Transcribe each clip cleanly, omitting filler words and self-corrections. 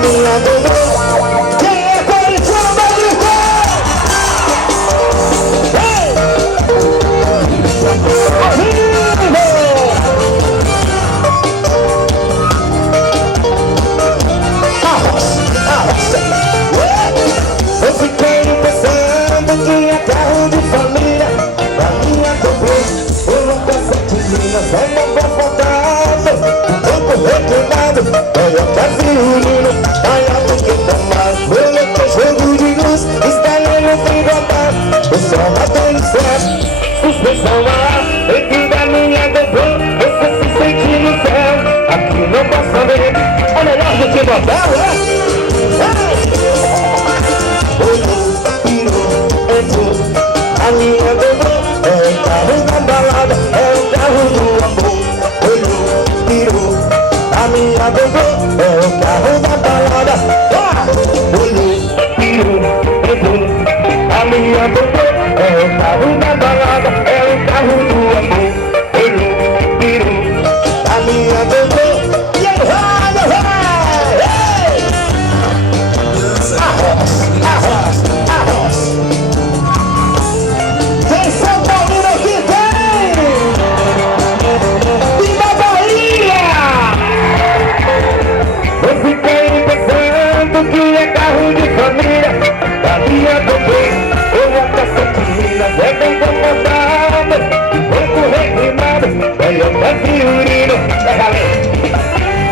minha bebê. Quem é Curitiba vai gritar? Eu fiquei pensando que é carro de família. Pra minha bebê, eu nunca senti mina. Só não vou faltar um pouco reclinado. Olha que é violino, maior do que tomar. Olha que é jogo de luz, instalei no frigobar. O sol batendo certo, suspensão a ar. Dentro da minha bebê, você se sente no céu. Aqui não posso ver, é melhor do que motel, é? A minha bebê é o carro da balada, é o carro do amor. Olhou, pirou. A minha bebê é o carro da balada. Olhou, pirou, pegou. A minha bebê é o carro da balada, é o carro do amor. Olhou, pirou. A minha bebê. E aí, vai, vai! Arroz, arroz. Tem São Paulino aqui, tem! Viva Bahia! Eu fiquei pensando que é carro de família. Da minha bebê, eu até senti mina. É bem confortável, pouco reclinado. Olha até violino, pega ali.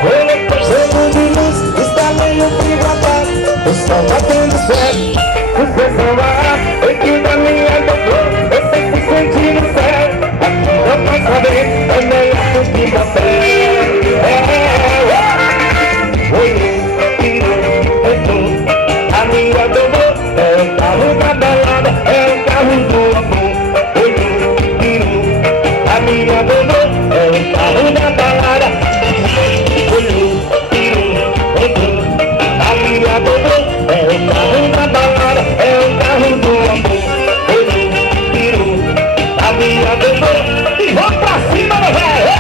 Eu tô cheio de luz, instalei o frigobar. O sol batendo certo, o pressão a ar. Dentro da minha bebê, eu sei que senti no céu. Aqui não posso saber, é melhor do que motel. Olhou, pirou, entrou. A minha bebê é o carro da balada, é o carro do amor. Olhou, pirou. A minha bebê é o carro da balada. Olhou, pirou, entrou. A minha bebê é o carro da balada, é o carro do amor. Olhou, pirou. A minha bebê. E vamos pra cima, meu velho!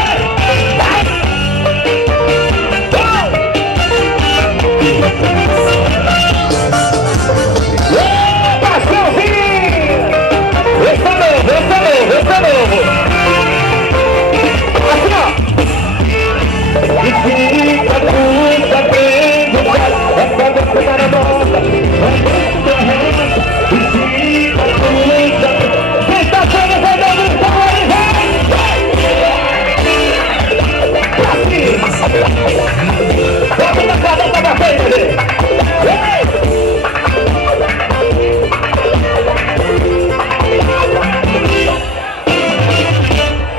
Pastorzinho! Esse é novo, esse é novo, esse é novo! Assim, ó! E fica tudo sabendo, é quando você tá na moda, é muito correto. E fica tudo sabendo. Quem tá sendo vendendo o pão aí, vai! Vamos na cabeça da frente!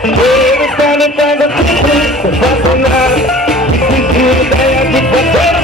Ele está no pé da frente, não faço nada. E se ideia de fazer